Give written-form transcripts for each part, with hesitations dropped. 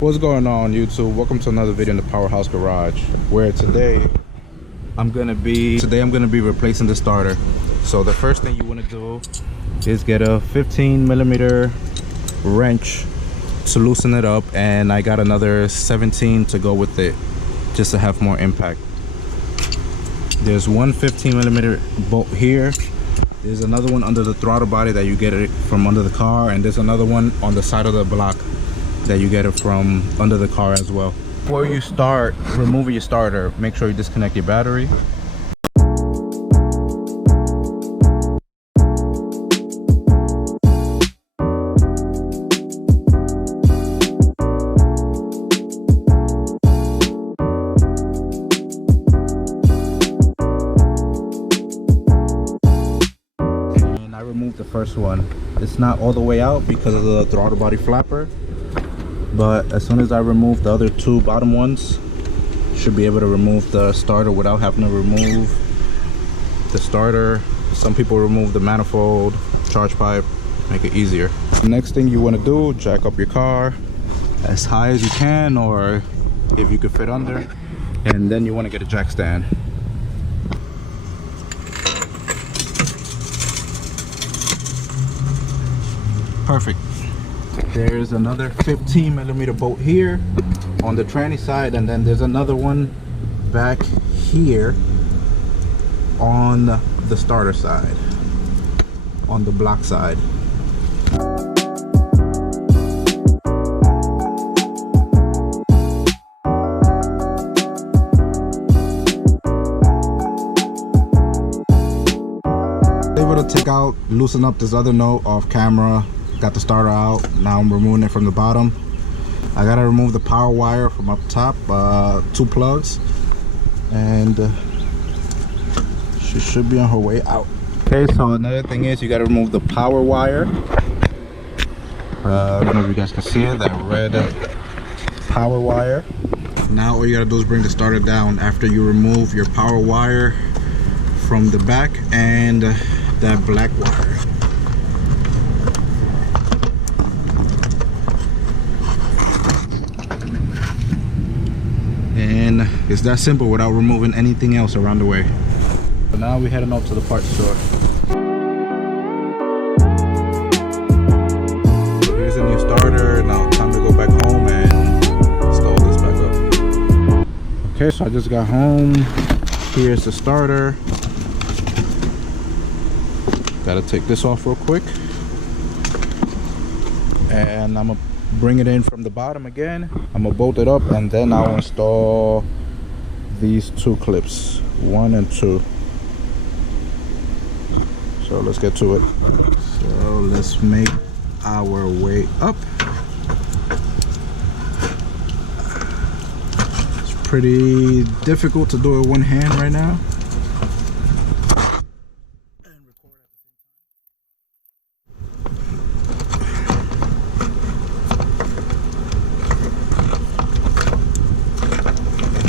What's going on, YouTube? Welcome to another video in the Powerhouse Garage, where today I'm gonna be replacing the starter. So the first thing you want to do is get a 15mm wrench to loosen it up, and I got another 17 to go with it just to have more impact. There's one 15mm bolt here. There's another one under the throttle body that you get it from under the car, and there's another one on the side of the block that you get it from under the car as well. Before you start removing your starter, make sure you disconnect your battery. And I removed the first one. It's not all the way out because of the throttle body flapper, but as soon as I remove the other two bottom ones, should be able to remove the starter without having to remove the starter. Some people remove the manifold, charge pipe, make it easier. The next thing you want to do, jack up your car as high as you can, or if you could fit under, and then you want to get a jack stand. Perfect. There's another 15mm bolt here on the tranny side, and then there's another one back here on the starter side, on the block side. Able to take out, loosen up this other nut off camera. Got the starter out. Now I'm removing it from the bottom. I gotta remove the power wire from up top, 2 plugs, and she should be on her way out. Okay, so another thing is you gotta remove the power wire. I don't know if you guys can see it, that red power wire. Now all you gotta do is bring the starter down after you remove your power wire from the back and that black wire. And it's that simple without removing anything else around the way. So now we're heading up to the parts store. So here's a new starter. Now time to go back home and install this back up. Okay, so I just got home. Here's the starter. Gotta take this off real quick. And I'm gonna bring it in from the bottom again. I'm gonna bolt it up, and then I'll install these 2 clips, 1 and 2. So let's get to it. So let's make our way up. It's pretty difficult to do it with one hand right now.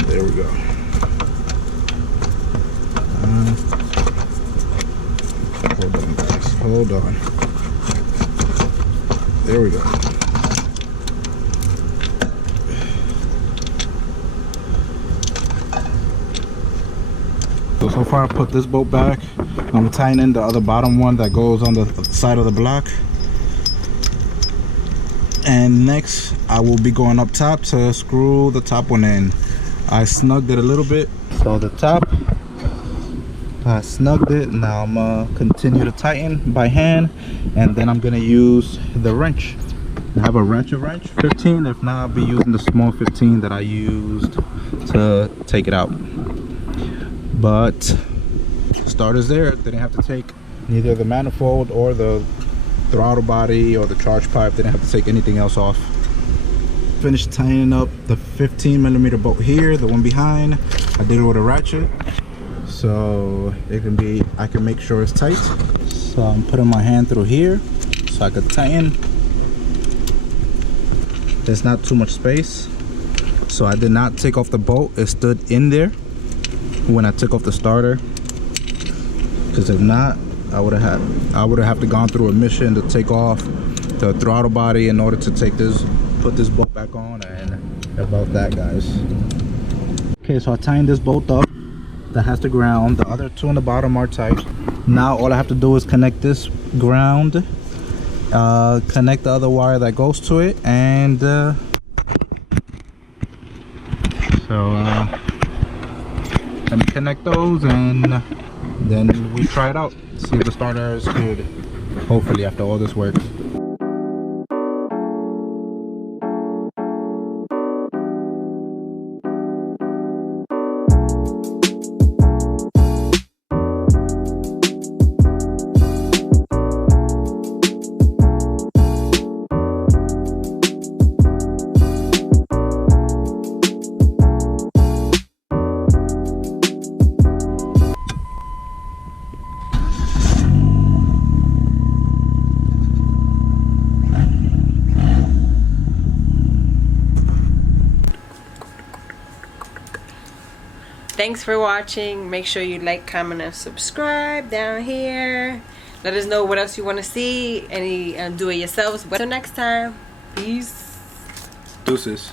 There we go. Hold on, guys. Hold on. There we go. So far I put this bolt back. I'm tying in the other bottom one that goes on the side of the block. And next I will be going up top to screw the top one in. I snugged it a little bit, so the top, I snugged it. Now I'm gonna continue to tighten by hand, and then I'm gonna use the wrench. I have a wrench 15. If not, I'll be using the small 15 that I used to take it out. But starter's there. Didn't have to take neither the manifold or the throttle body or the charge pipe. Didn't have to take anything else off. Finished tightening up the 15mm bolt here, the one behind. I did it with a ratchet, so it can be, I can make sure it's tight. So I'm putting my hand through here so I could tighten. There's not too much space, so I did not take off the bolt. It stood in there when I took off the starter, because if not, I would have to gone through a mission to take off the throttle body in order to take this put this bolt back on, and about that, guys. Okay, so I tightened this bolt up. That has the ground. The other two on the bottom are tight. Now all I have to do is connect this ground, connect the other wire that goes to it, and let me connect those, and then we try it out, see if the starter is good, hopefully, after all this work. Thanks for watching. Make sure you like, comment, and subscribe down here. Let us know what else you want to see. Any do it yourselves. Until next time. Peace. Deuces.